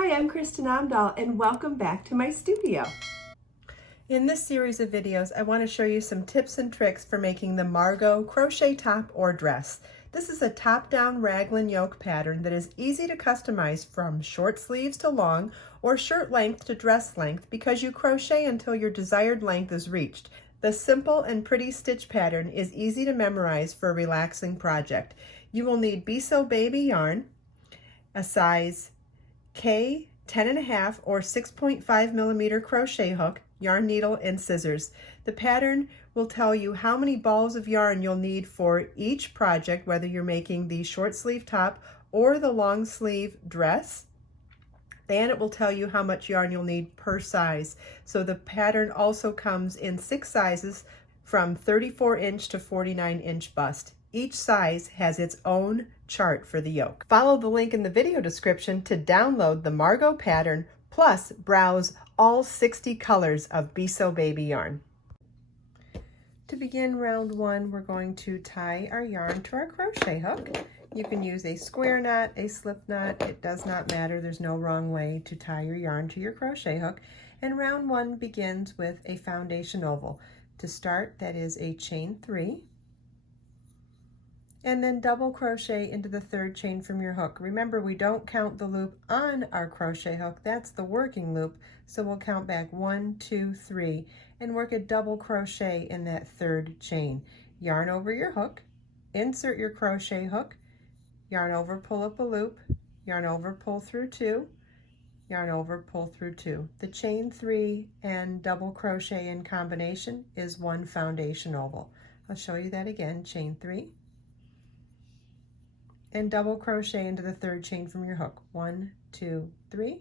Hi, I'm Kristen Amdahl and welcome back to my studio. In this series of videos, I want to show you some tips and tricks for making the Margot crochet top or dress. This is a top-down raglan yoke pattern that is easy to customize from short sleeves to long or shirt length to dress length because you crochet until your desired length is reached. The simple and pretty stitch pattern is easy to memorize for a relaxing project. You will need Be So Baby yarn, a size K 10.5 or 6.5 millimeter crochet hook, yarn needle, and scissors. The pattern will tell you how many balls of yarn you'll need for each project, whether you're making the short sleeve top or the long sleeve dress. And it will tell you how much yarn you'll need per size. So the pattern also comes in 6 sizes from 34-inch to 49-inch bust. Each size has its own chart for the yoke. Follow the link in the video description to download the Margot pattern, plus browse all 60 colors of Be So Baby yarn. To begin round 1, we're going to tie our yarn to our crochet hook. You can use a square knot, a slip knot, it does not matter. There's no wrong way to tie your yarn to your crochet hook. And round 1 begins with a foundation oval. To start, that is a chain 3. And then double crochet into the 3rd chain from your hook. Remember, we don't count the loop on our crochet hook, that's the working loop, so we'll count back 1, 2, 3, and work a double crochet in that 3rd chain. Yarn over your hook, insert your crochet hook, yarn over, pull up a loop, yarn over, pull through 2, yarn over, pull through 2. The chain 3 and double crochet in combination is one foundation oval. I'll show you that again. Chain 3 and double crochet into the 3rd chain from your hook. 1, 2, 3.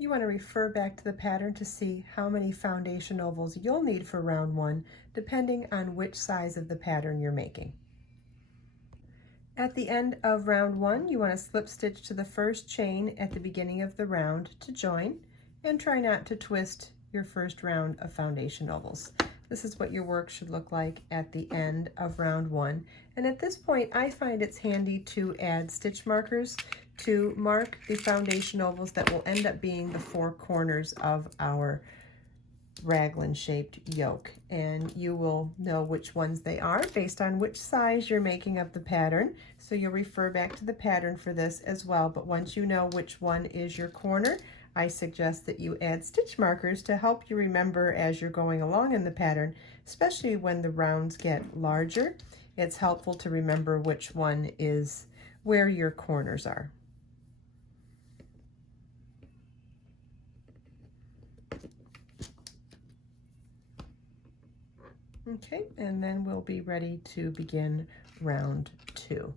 You want to refer back to the pattern to see how many foundation ovals you'll need for round 1, depending on which size of the pattern you're making. At the end of round 1, you want to slip stitch to the 1st chain at the beginning of the round to join, and try not to twist your first round of foundation ovals. This is what your work should look like at the end of round 1. And at this point, I find it's handy to add stitch markers to mark the foundation ovals that will end up being the 4 corners of our raglan shaped yoke, and you will know which ones they are based on which size you're making of the pattern. So you'll refer back to the pattern for this as well, but once you know which one is your corner, I suggest that you add stitch markers to help you remember as you're going along in the pattern, especially when the rounds get larger. It's helpful to remember which one is where your corners are. Okay, and then we'll be ready to begin round 2.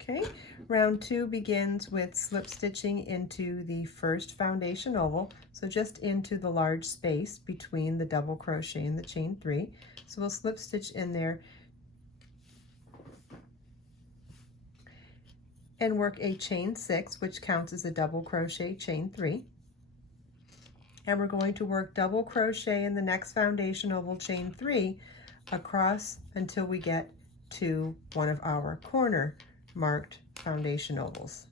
Okay, round 2 begins with slip stitching into the 1st foundation oval, so just into the large space between the double crochet and the chain 3. So we'll slip stitch in there and work a chain 6, which counts as a double crochet chain 3. And we're going to work double crochet in the next foundation oval, chain 3, across until we get to one of our corner marked foundation ovals.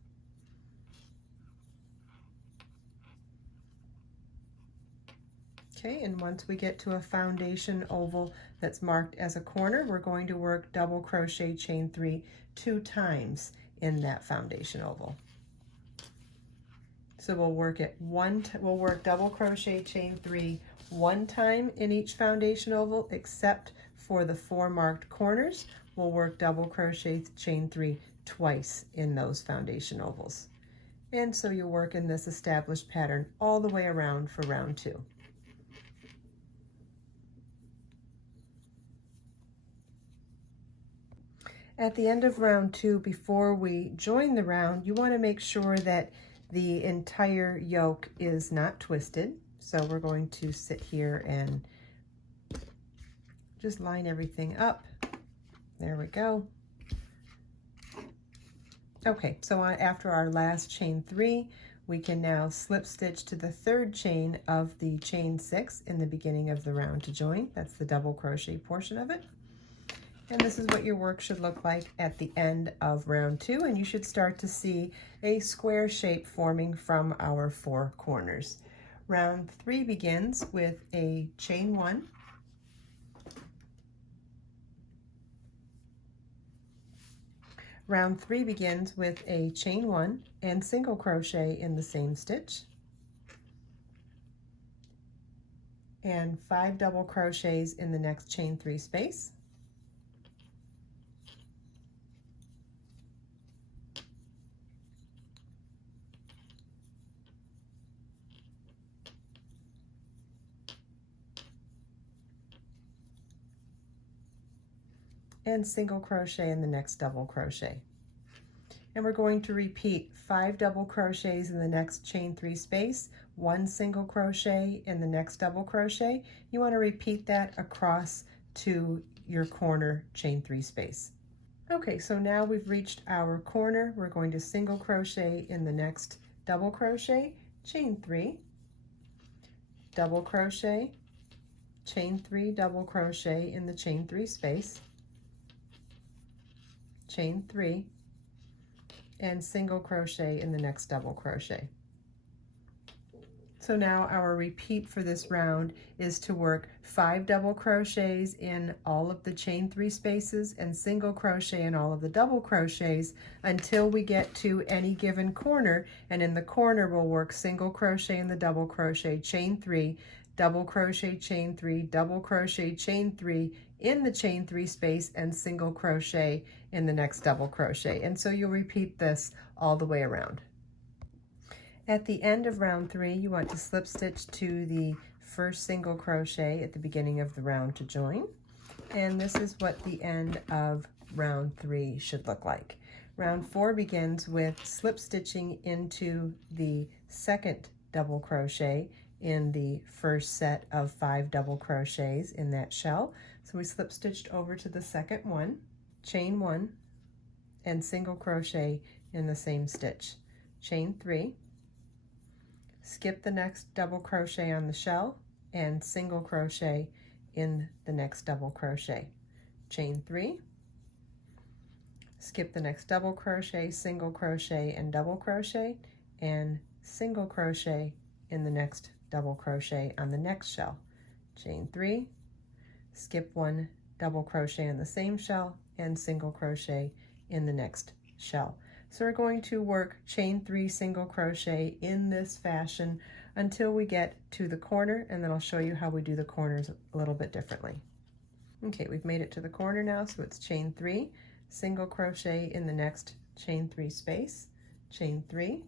Okay, and once we get to a foundation oval that's marked as a corner, we're going to work double crochet chain 3 2 times in that foundation oval. So we'll work it we'll work double crochet chain 3 1 time in each foundation oval, except for the 4 marked corners. We'll work double crochet chain 3 twice in those foundation ovals. And so you work in this established pattern all the way around for round 2. At the end of round 2, before we join the round, you want to make sure that the entire yoke is not twisted. So we're going to sit here and just line everything up. There we go. Okay, so after our last chain 3, we can now slip stitch to the third chain of the chain 6 in the beginning of the round to join. That's the double crochet portion of it. And this is what your work should look like at the end of round 2, and you should start to see a square shape forming from our 4 corners. Round 3 begins with a chain 1, round 3 begins with a chain 1 and single crochet in the same stitch, and 5 double crochets in the next chain 3 space, and single crochet in the next double crochet. And we're going to repeat 5 double crochets in the next chain 3 space, 1 single crochet in the next double crochet. You want to repeat that across to your corner chain 3 space. Okay, so now we've reached our corner. We're going to single crochet in the next double crochet, chain 3, double crochet, chain 3, double crochet in the chain 3 space, chain 3, and single crochet in the next double crochet. So now our repeat for this round is to work 5 double crochets in all of the chain 3 spaces and single crochet in all of the double crochets until we get to any given corner, and in the corner we'll work single crochet in the double crochet, chain 3, double crochet, chain 3, double crochet, chain 3 in the chain 3 space, and single crochet in the next double crochet. And so you'll repeat this all the way around. At the end of round 3, you want to slip stitch to the first single crochet at the beginning of the round to join. And this is what the end of round 3 should look like. Round 4 begins with slip stitching into the second double crochet in the first set of 5 double crochets in that shell. So we slip stitched over to the second one, chain 1, and single crochet in the same stitch, chain 3, skip the next double crochet on the shell, and single crochet in the next double crochet, chain 3, skip the next double crochet, single crochet, and double crochet, and single crochet in the next double crochet on the next shell, chain 3, skip 1 double crochet in the same shell, and single crochet in the next shell. So we're going to work chain 3 single crochet in this fashion until we get to the corner, and then I'll show you how we do the corners a little bit differently. Okay, we've made it to the corner now, so it's chain 3, single crochet in the next chain 3 space, chain 3,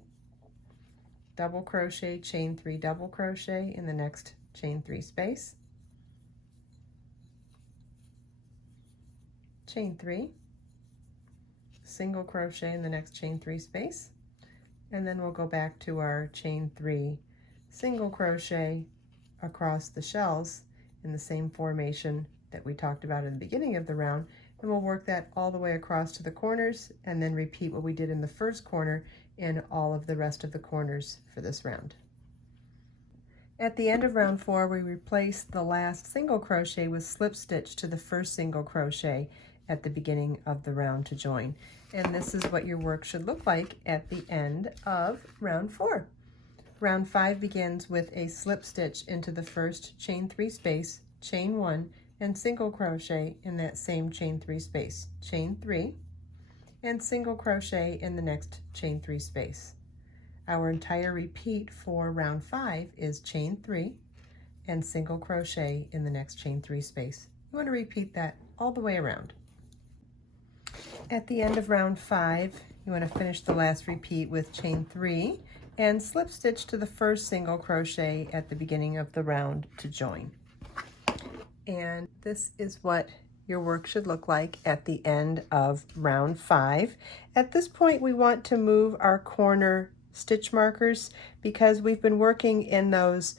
double crochet, chain 3, double crochet in the next chain 3 space, chain 3, single crochet in the next chain 3 space, and then we'll go back to our chain 3 single crochet across the shells in the same formation that we talked about in the beginning of the round, and we'll work that all the way across to the corners and then repeat what we did in the first corner in all of the rest of the corners for this round. At the end of round 4, we replace the last single crochet with slip stitch to the first single crochet at the beginning of the round to join. And this is what your work should look like at the end of round 4. Round 5 begins with a slip stitch into the first chain 3 space, chain 1, and single crochet in that same chain 3 space, chain 3, and single crochet in the next chain 3 space. Our entire repeat for round 5 is chain 3 and single crochet in the next chain 3 space. You want to repeat that all the way around. At the end of round 5, you want to finish the last repeat with chain 3 and slip stitch to the first single crochet at the beginning of the round to join. And this is what your work should look like at the end of round 5. At this point, we want to move our corner stitch markers because we've been working in those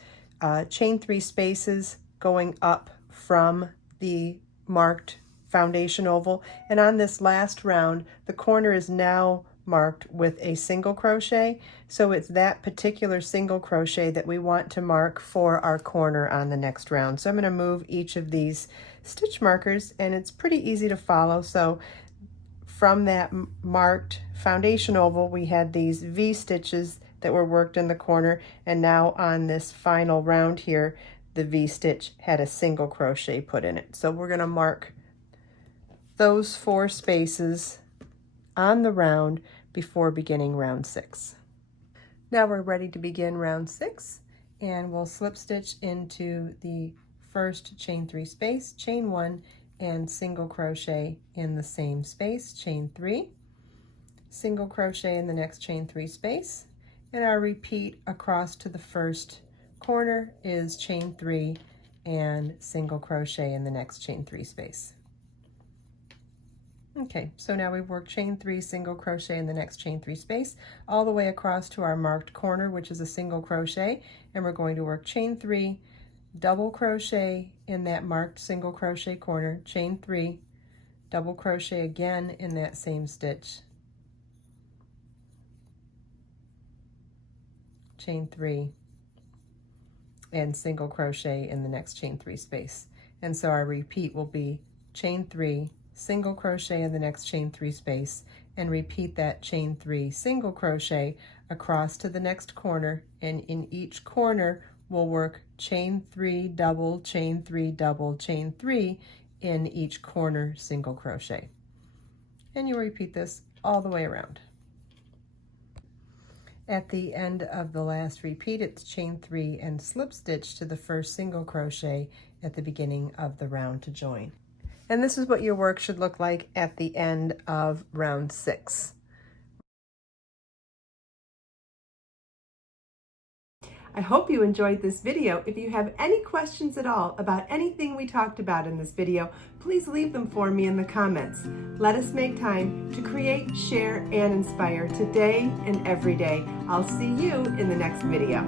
chain 3 spaces going up from the marked foundation oval, and on this last round the corner is now marked with a single crochet, so it's that particular single crochet that we want to mark for our corner on the next round. So I'm going to move each of these stitch markers, and it's pretty easy to follow. So from that marked foundation oval, we had these V stitches that were worked in the corner, and now on this final round here, the V stitch had a single crochet put in it. So we're going to mark those 4 spaces on the round before beginning round 6. Now we're ready to begin round 6, and we'll slip stitch into the first chain 3 space, chain 1, and single crochet in the same space, chain 3, single crochet in the next chain 3 space, and our repeat across to the first corner is chain 3 and single crochet in the next chain 3 space. Okay, so now we've worked chain 3, single crochet in the next chain 3 space, all the way across to our marked corner, which is a single crochet, and we're going to work chain 3, double crochet in that marked single crochet corner, chain 3, double crochet again in that same stitch, chain 3, and single crochet in the next chain 3 space. And so our repeat will be chain 3, single crochet in the next chain 3 space, and repeat that chain 3 single crochet across to the next corner, and in each corner we'll work chain 3 double, chain 3 double, chain 3 in each corner single crochet. And you repeat this all the way around. At the end of the last repeat, it's chain 3 and slip stitch to the first single crochet at the beginning of the round to join. And this is what your work should look like at the end of round 6. I hope you enjoyed this video. If you have any questions at all about anything we talked about in this video, please leave them for me in the comments. Let us make time to create, share, and inspire today and every day. I'll see you in the next video.